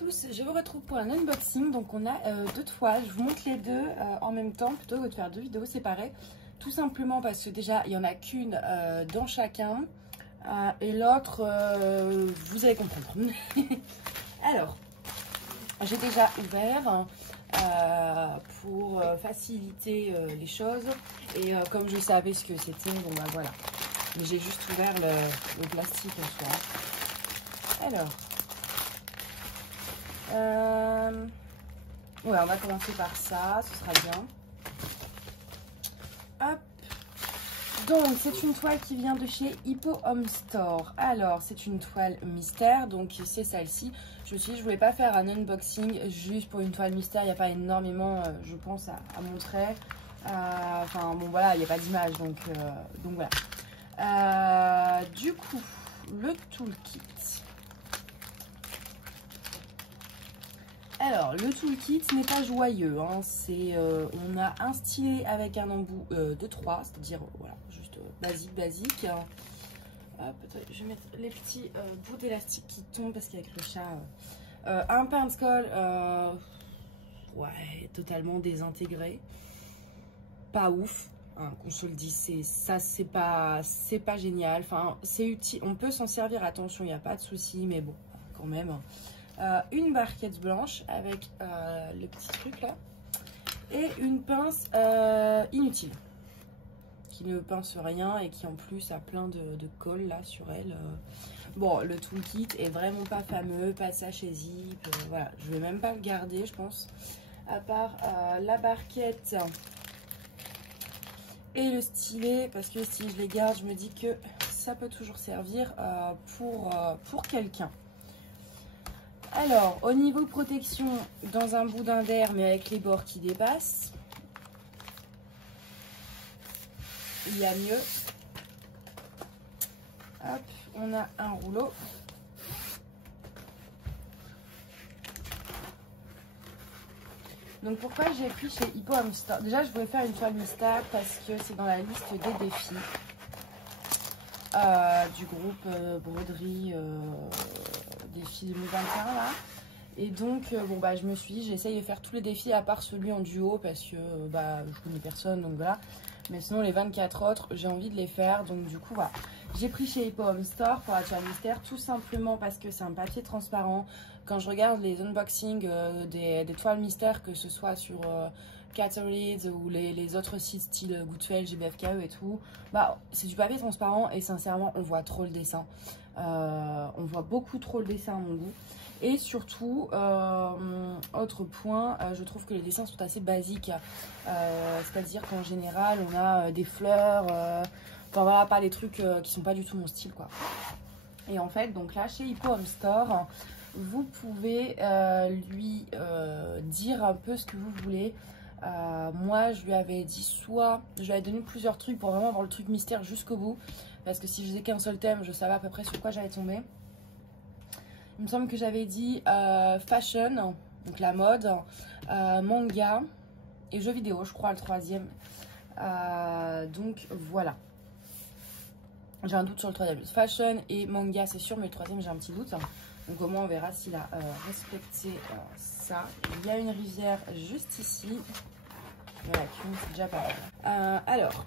tous, je vous retrouve pour un unboxing. Donc on a deux toiles, je vous montre les deux en même temps plutôt que de faire deux vidéos séparées. Tout simplement parce que déjà il n'y en a qu'une dans chacun et l'autre vous allez comprendre. Alors j'ai déjà ouvert pour faciliter les choses et comme je savais ce que c'était, bon bah voilà. Mais j'ai juste ouvert le plastique en soi. Alors ouais, on va commencer par ça, ce sera bien. Hop. Donc c'est une toile qui vient de chez Hippo Home Store. Alors c'est une toile mystère, donc c'est celle-ci. Je me suis dit je voulais pas faire un unboxing juste pour une toile mystère, il n'y a pas énormément je pense à montrer. Enfin bon voilà, il n'y a pas d'image donc voilà. Du coup le toolkit. Alors, le toolkit n'est pas joyeux, hein. On a un stylet avec un embout de 3, c'est-à-dire, voilà, juste basique. Hop, je vais mettre les petits bouts d'élastique qui tombent parce qu'avec le chat, un pencil, ouais, totalement désintégré, pas ouf, hein, qu'on se le dise, c'est pas génial, enfin, c'est utile, on peut s'en servir, attention, il n'y a pas de souci, mais bon, quand même. Une barquette blanche avec le petit truc là et une pince inutile qui ne pince rien et qui en plus a plein de colle là sur elle. Bon, le toolkit est vraiment pas fameux, pas de sachet zip, voilà, je vais même pas le garder je pense, à part la barquette et le stylet, parce que si je les garde je me dis que ça peut toujours servir pour quelqu'un. Alors, au niveau protection, dans un boudin d'air, mais avec les bords qui dépassent, il y a mieux. Hop, on a un rouleau. Donc, pourquoi j'ai pris chez Hippo Home Store? Déjà, je voulais faire une toile mystère parce que c'est dans la liste des défis du groupe broderie défi 2021 là. Et donc bon bah je me suis dit j'essaye de faire tous les défis à part celui en duo parce que bah je connais personne donc voilà, mais sinon les 24 autres j'ai envie de les faire, donc du coup voilà, j'ai pris chez Hippo Home Store pour la toile mystère tout simplement parce que c'est un papier transparent. Quand je regarde les unboxings des toiles mystères, que ce soit sur Caterleads ou les autres sites style Goodfell, GBFKE et tout, bah c'est du papier transparent et sincèrement on voit trop le dessin, on voit beaucoup trop le dessin à mon goût. Et surtout, autre point, je trouve que les dessins sont assez basiques, c'est-à-dire qu'en général on a des fleurs, enfin voilà, pas des trucs qui sont pas du tout mon style quoi. Et en fait donc là chez Hippo Home Store, vous pouvez lui dire un peu ce que vous voulez. Moi je lui avais dit, soit je lui avais donné plusieurs trucs pour vraiment avoir le truc mystère jusqu'au bout, parce que si je faisais qu'un seul thème je savais à peu près sur quoi j'allais tomber. Il me semble que j'avais dit fashion, donc la mode, manga et jeux vidéo, je crois le troisième. Donc voilà, j'ai un doute sur le troisième. Fashion et manga c'est sûr, mais le troisième j'ai un petit doute. Donc au moins on verra s'il a respecté ça. Il y a une rivière juste ici. Voilà, c'est déjà pas mal. Alors,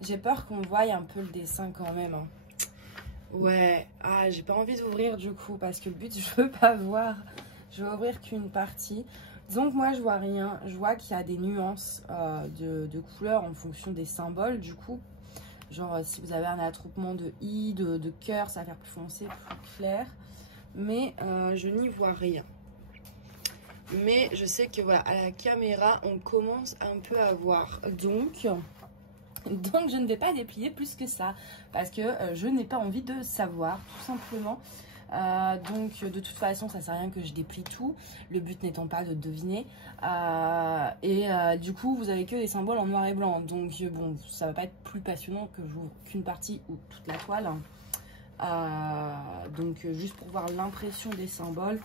j'ai peur qu'on voie un peu le dessin quand même. Hein. Ouais, j'ai pas envie d'ouvrir du coup parce que le but je veux pas voir. Je veux ouvrir qu'une partie. Donc moi je vois rien. Je vois qu'il y a des nuances de couleurs en fonction des symboles du coup. Genre si vous avez un attroupement de i, de cœur, ça va faire plus foncé, plus clair. Mais je n'y vois rien. Mais je sais que voilà, à la caméra, on commence un peu à voir. Donc je ne vais pas déplier plus que ça. Parce que je n'ai pas envie de savoir, tout simplement. Donc de toute façon ça sert à rien que je déplie tout, le but n'étant pas de deviner, du coup vous avez que des symboles en noir et blanc, donc bon ça va pas être plus passionnant que j'ouvre qu'une partie ou toute la toile, donc juste pour voir l'impression des symboles.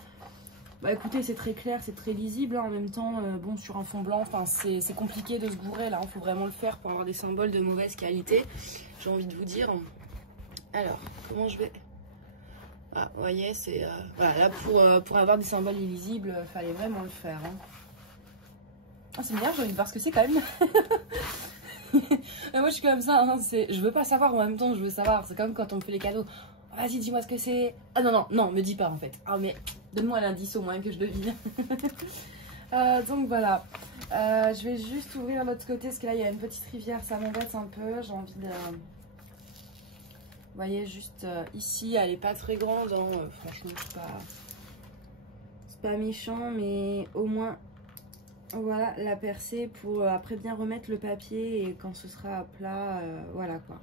Bah écoutez, c'est très clair, c'est très lisible, hein, en même temps bon sur un fond blanc, enfin c'est compliqué de se gourer là, il faut vraiment le faire pour avoir des symboles de mauvaise qualité, j'ai envie de vous dire. Alors comment je vais Ah, vous voyez, c'est voilà, là pour avoir des symboles illisibles, fallait vraiment le faire. Hein. Ah, c'est bien, j'ai envie de voir ce que c'est quand même. Et moi je suis comme ça, hein, je veux pas savoir en même temps, je veux savoir. C'est comme quand on me fait les cadeaux. Vas-y, dis-moi ce que c'est. Ah non, non, non, me dis pas en fait. Ah mais donne-moi l'indice au moins que je devine. Donc voilà. Je vais juste ouvrir l'autre côté parce que là il y a une petite rivière, ça m'embête un peu. J'ai envie de... Vous voyez, juste ici, elle est pas très grande. Hein. Franchement, c'est pas méchant, mais au moins, voilà, la percer pour après bien remettre le papier et quand ce sera à plat, voilà quoi.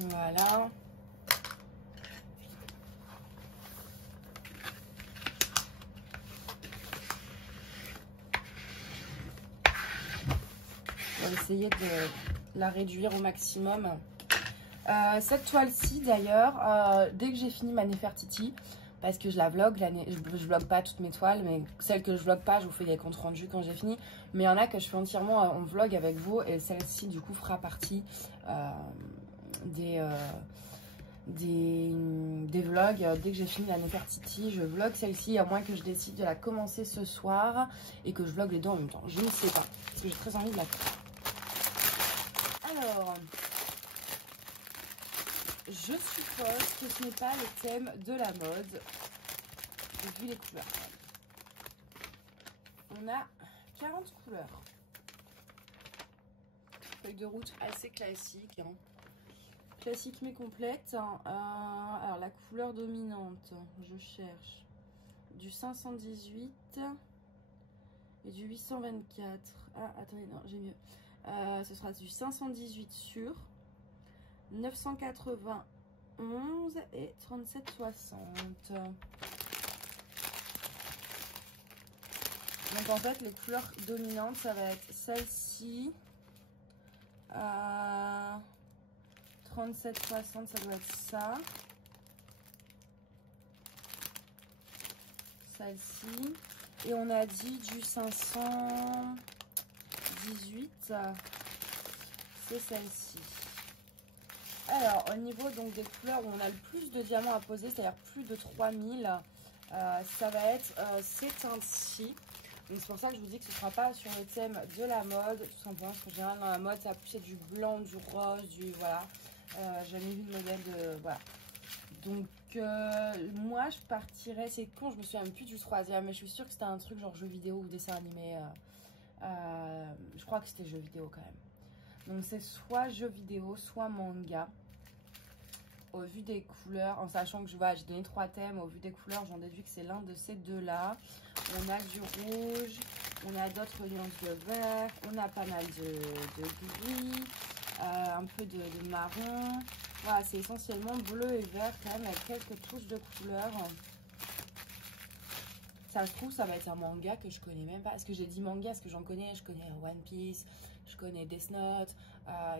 Voilà. On va essayer de la réduire au maximum. Cette toile-ci d'ailleurs, dès que j'ai fini ma Nefertiti, parce que je la vlog, je vlog pas toutes mes toiles, mais celles que je vlog pas, je vous fais des comptes rendus quand j'ai fini. Mais il y en a que je fais entièrement en vlog avec vous, et celle-ci du coup fera partie des vlogs. Dès que j'ai fini la Nefertiti, je vlog celle-ci, à moins que je décide de la commencer ce soir et que je vlog les deux en même temps. Je ne sais pas, parce que j'ai très envie de la faire. Alors, je suppose que ce n'est pas le thème de la mode, vu les couleurs. On a 40 couleurs. Feuille de route assez classique. Hein. Classique mais complète. Alors, la couleur dominante, je cherche du 518 et du 824. Ah, attendez, non, j'ai mieux. Ce sera du 518 sur 991 et 3760. Donc en fait les couleurs dominantes ça va être celle-ci, 3760 ça doit être ça, celle-ci, et on a dit du 518 c'est celle-ci. Alors, au niveau donc des couleurs où on a le plus de diamants à poser, c'est-à-dire plus de 3000, ça va être ces teintes-ci. Donc c'est pour ça que je vous dis que ce ne sera pas sur le thème de la mode, tout simplement, parce qu'en général dans la mode, ça va plus être du blanc, du rose, du voilà. J'ai jamais vu de modèle de... voilà. Donc moi, je partirais, c'est con, je me souviens même plus du troisième, mais je suis sûre que c'était un truc genre jeu vidéo ou dessin animé. Je crois que c'était jeu vidéo quand même. Donc c'est soit jeu vidéo, soit manga. Au vu des couleurs, en sachant que j'ai donné 3 thèmes, au vu des couleurs, j'en déduis que c'est l'un de ces deux-là. On a du rouge, on a d'autres nuances de vert, on a pas mal de gris, un peu de marron. Voilà, c'est essentiellement bleu et vert quand même, avec quelques touches de couleurs. Ça se trouve, ça va être un manga que je connais même pas. Est-ce que j'ai dit manga? Est-ce que j'en connais? Je connais One Piece, je connais Death Note,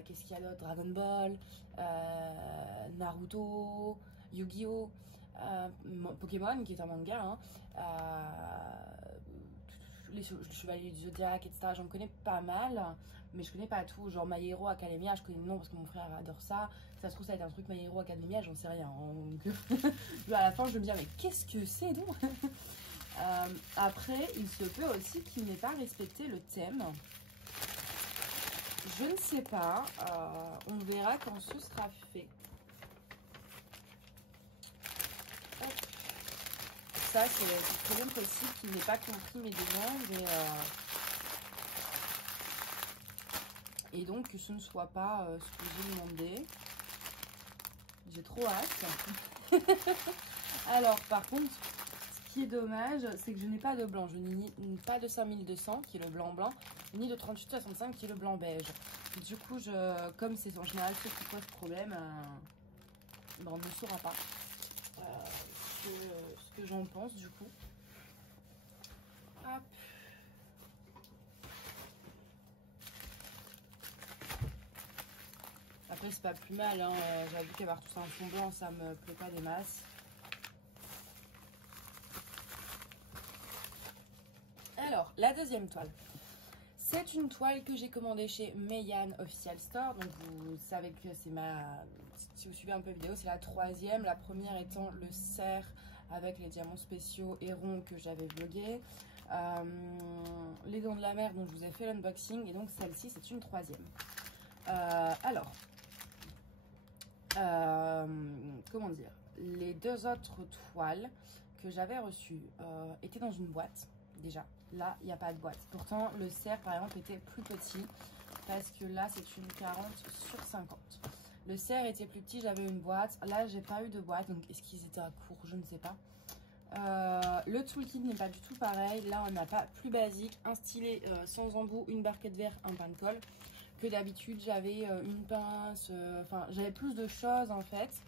qu'est-ce qu'il y a d'autre? Dragon Ball, Naruto, Yu-Gi-Oh, Pokémon qui est un manga, hein, les Chevaliers du Zodiac, etc. J'en connais pas mal, mais je connais pas tout. Genre My Hero Academia, je connais le nom parce que mon frère adore ça. Ça se trouve, ça va être un truc My Hero Academia, j'en sais rien. Donc, à la fin, je me dis, mais qu'est-ce que c'est donc? Après, il se peut aussi qu'il n'ait pas respecté le thème. Je ne sais pas. On verra quand ce sera fait. Hop. Ça, c'est très bien possible qu'il n'ait pas compris mes demandes. Et donc que ce ne soit pas ce que j'ai demandé. J'ai trop hâte. Alors, par contre... Ce qui est dommage, c'est que je n'ai pas de blanc. Je n'ai pas de 5200 qui est le blanc blanc, ni de 3865 qui est le blanc beige. Du coup, comme c'est en général ce qui pose problème, ben, on ne saura pas ce que j'en pense du coup. Hop. Après, c'est pas plus mal. Hein. J'avoue qu'avoir tout ça en fond blanc, ça me plaît pas des masses. Alors, la deuxième toile. C'est une toile que j'ai commandée chez Meian Official Store. Donc vous savez que c'est ma... Si vous suivez un peu la vidéo, c'est la troisième. La première étant le cerf avec les diamants spéciaux et ronds que j'avais vlogué. Les dents de la mer dont je vous ai fait l'unboxing. Et donc celle-ci, c'est une troisième. Comment dire, les deux autres toiles que j'avais reçues étaient dans une boîte. Déjà, là, il n'y a pas de boîte. Pourtant, le cerf, par exemple, était plus petit. Parce que là, c'est une 40/50. Le cerf était plus petit, j'avais une boîte. Là, j'ai pas eu de boîte. Donc, est-ce qu'ils étaient à court? Je ne sais pas. Le toolkit n'est pas du tout pareil. Là, on n'a pas plus basique. Un stylet sans embout, une barquette vert, un pain de colle. Que d'habitude, j'avais une pince. Enfin, j'avais plus de choses, en fait.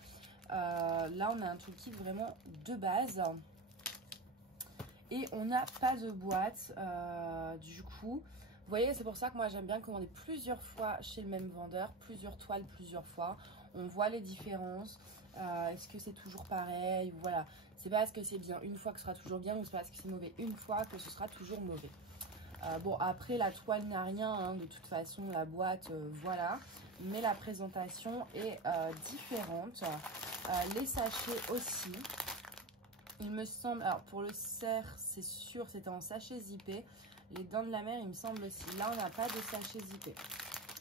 Là, on a un toolkit vraiment de base. Et on n'a pas de boîte, du coup, vous voyez, c'est pour ça que moi j'aime bien commander plusieurs fois chez le même vendeur, plusieurs toiles, plusieurs fois. On voit les différences, est-ce que c'est toujours pareil, voilà. C'est pas parce que c'est bien une fois que ce sera toujours bien, ou c'est pas parce que c'est mauvais une fois que ce sera toujours mauvais. Bon, après la toile n'a rien, hein, de toute façon, la boîte, voilà. Mais la présentation est différente, les sachets aussi. Il me semble, alors pour le cerf, c'est sûr, c'était en sachet zippé. Les dents de la mer, il me semble aussi. Là, on n'a pas de sachet zippé.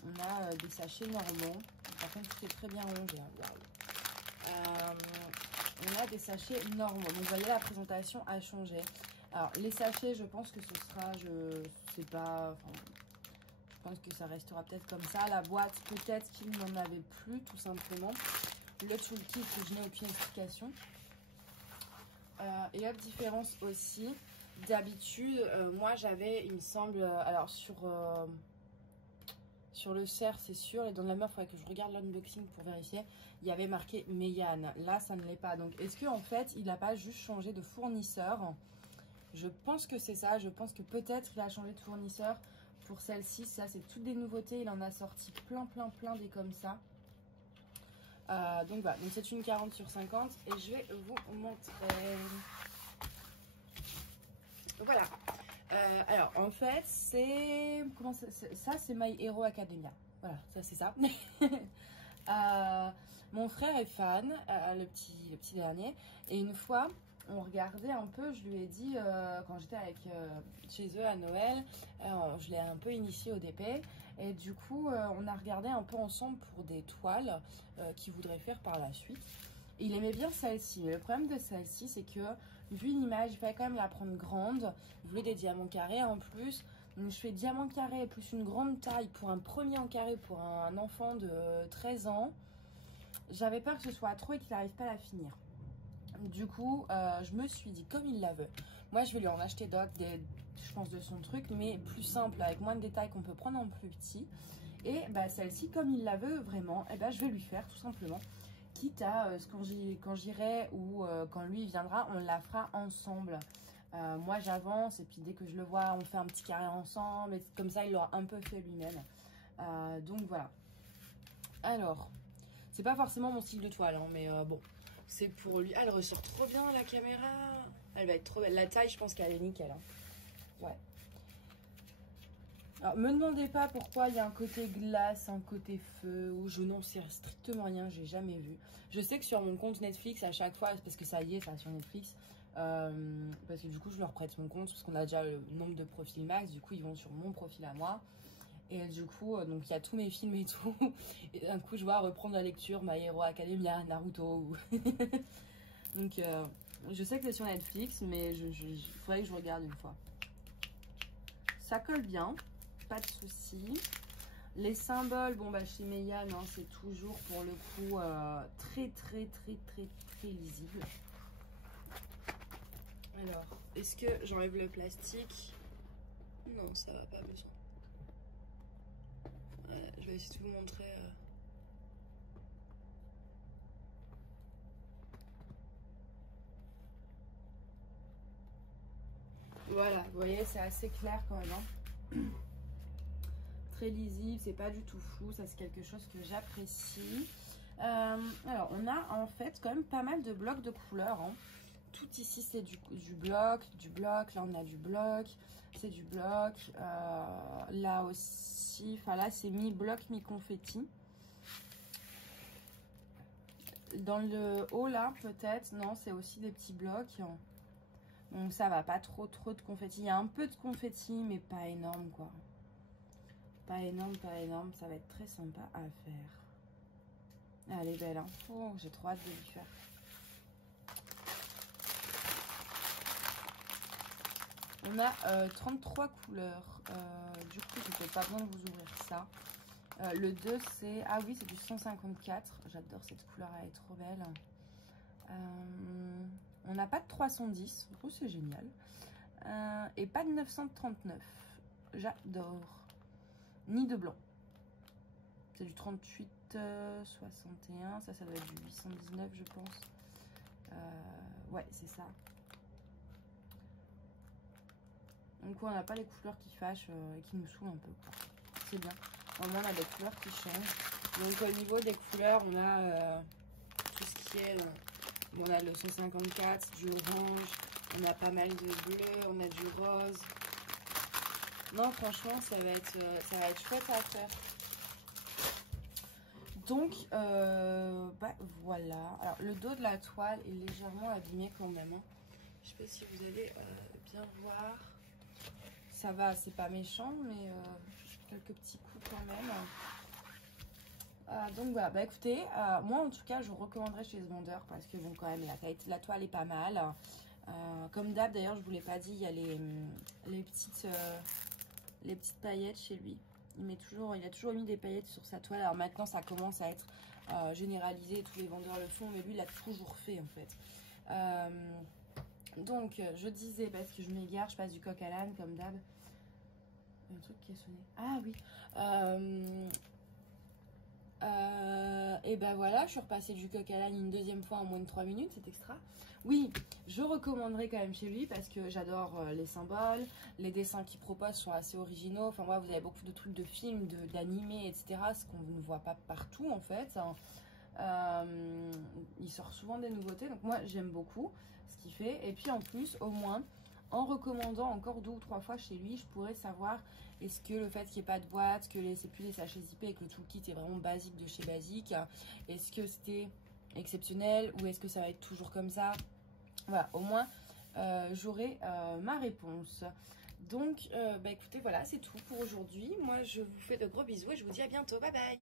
On a des sachets normaux. Par contre, c'est très bien rangé. Hein. On a des sachets normaux. Donc, vous voyez, la présentation a changé. Alors, les sachets, je pense que ce sera, je sais pas, enfin, je pense que ça restera peut-être comme ça. La boîte, peut-être qu'il n'en avait plus, tout simplement. Le toolkit, je n'ai aucune explication. Et autre différence aussi, d'habitude, moi j'avais, il me semble, alors sur le cerf c'est sûr, et dans la meuf, il faudrait que je regarde l'unboxing pour vérifier, il y avait marqué Meian, là ça ne l'est pas. Donc est-ce qu'en fait il n'a pas juste changé de fournisseur? Je pense que c'est ça, je pense que peut-être il a changé de fournisseur pour celle-ci. Ça c'est toutes des nouveautés, il en a sorti plein des comme ça. Donc voilà, donc c'est une 40/50 et je vais vous montrer. Voilà. Alors en fait c'est comment ça c'est My Hero Academia. Voilà, ça c'est ça. Mon frère est fan, le petit dernier, et une fois on regardait un peu, je lui ai dit quand j'étais chez eux à Noël, je l'ai un peu initié au DP, et du coup on a regardé un peu ensemble pour des toiles qu'il voudrait faire par la suite. Et il aimait bien celle-ci, mais le problème de celle-ci c'est que vu l'image, il fallait quand même la prendre grande, il voulait des diamants carrés en plus. Donc je fais diamant carré plus une grande taille pour un premier en carré pour un enfant de 13 ans. J'avais peur que ce soit trop et qu'il n'arrive pas à la finir. Du coup, je me suis dit, comme il la veut, moi je vais lui en acheter d'autres, je pense de son truc, mais plus simple, avec moins de détails qu'on peut prendre en plus petit. Et bah, celle-ci, comme il la veut vraiment, eh ben, je vais lui faire tout simplement. Quitte à, quand j'irai ou quand lui viendra, on la fera ensemble. Moi j'avance et puis dès que je le vois, on fait un petit carré ensemble. Et comme ça, il l'aura un peu fait lui-même. Donc voilà. Alors, c'est pas forcément mon style de toile, hein, mais bon. C'est pour lui. Ah, elle ressort trop bien la caméra. Elle va être trop belle. La taille, je pense qu'elle est nickel. Hein. Ouais. Alors, me demandez pas pourquoi il y a un côté glace, un côté feu, ou je n'en sais strictement rien, j'ai jamais vu. Je sais que sur mon compte Netflix, à chaque fois, parce que ça y est, ça sur Netflix, parce que du coup, je leur prête mon compte, parce qu'on a déjà le nombre de profils max, du coup, ils vont sur mon profil à moi. Et du coup, donc il y a tous mes films et tout. Et d'un coup, je vois reprendre la lecture My Hero Academia, Naruto. Donc, je sais que c'est sur Netflix, mais il faudrait que je regarde une fois. Ça colle bien, pas de souci. Les symboles, bon bah chez Meian, hein, c'est toujours pour le coup très lisible. Alors, est-ce que j'enlève le plastique? Non, ça va pas besoin. Je vais essayer de vous montrer. Voilà, vous voyez, c'est assez clair quand même. Hein. Très lisible, c'est pas du tout flou, ça c'est quelque chose que j'apprécie. Alors, on a en fait quand même pas mal de blocs de couleurs. Hein. tout ici c'est du bloc, là on a du bloc, c'est du bloc, là aussi, enfin là c'est mi-bloc, mi-confetti. Dans le haut là peut-être, non c'est aussi des petits blocs. Donc ça va, pas trop de confetti. Il y a un peu de confetti mais pas énorme quoi. Pas énorme, ça va être très sympa à faire. Elle est belle hein, oh, j'ai trop hâte de lui faire. On a 33 couleurs, du coup j'ai peut-être pas besoin de vous ouvrir ça. Le 2 c'est, ah oui c'est du 154, j'adore cette couleur, elle est trop belle. On n'a pas de 310, du coup c'est génial. Et pas de 939, j'adore. Ni de blanc. C'est du 38, 61, ça doit être du 819 je pense. Ouais c'est ça. Donc on n'a pas les couleurs qui fâchent et qui nous saoulent un peu. C'est bien. Au moins on a des couleurs qui changent. Donc au niveau des couleurs, on a tout ce qui est... on a le 154, du orange, on a pas mal de bleu, on a du rose. Non franchement ça va être chouette à faire. Donc bah voilà. Alors le dos de la toile est légèrement abîmé quand même. Hein. Je sais pas si vous allez bien voir. Ça va, c'est pas méchant, mais quelques petits coups quand même. Donc voilà, bah écoutez, moi en tout cas, je vous recommanderais chez ce vendeur parce que bon, quand même, la toile est pas mal. Comme d'hab, d'ailleurs, je vous l'ai pas dit, il y a les petites paillettes chez lui. Il a toujours mis des paillettes sur sa toile. Alors maintenant, ça commence à être généralisé, tous les vendeurs le font, mais lui, il l'a toujours fait en fait. Donc, je disais, parce que je m'égare, je passe du coq à l'âne, comme d'hab. Il y a un truc qui a sonné. Ah oui. Et ben voilà, je suis repassée du coq à l'âne une deuxième fois en moins de 3 minutes, c'est extra. Oui, je recommanderais quand même chez lui parce que j'adore les symboles. Les dessins qu'il propose sont assez originaux. Enfin, moi, vous avez beaucoup de trucs de films, d'animés, etc. Ce qu'on ne voit pas partout en fait. Il sort souvent des nouveautés, donc moi j'aime beaucoup ce qu'il fait. Et puis en plus, au moins, en recommandant encore 2 ou 3 fois chez lui, je pourrais savoir est-ce que le fait qu'il n'y ait pas de boîte, que c'est plus les sachets zippés et que le toolkit est vraiment basique de chez Basique, est-ce que c'était exceptionnel ou est-ce que ça va être toujours comme ça. Voilà, au moins j'aurai ma réponse. Donc bah écoutez, voilà, c'est tout pour aujourd'hui. Moi je vous fais de gros bisous et je vous dis à bientôt, bye bye.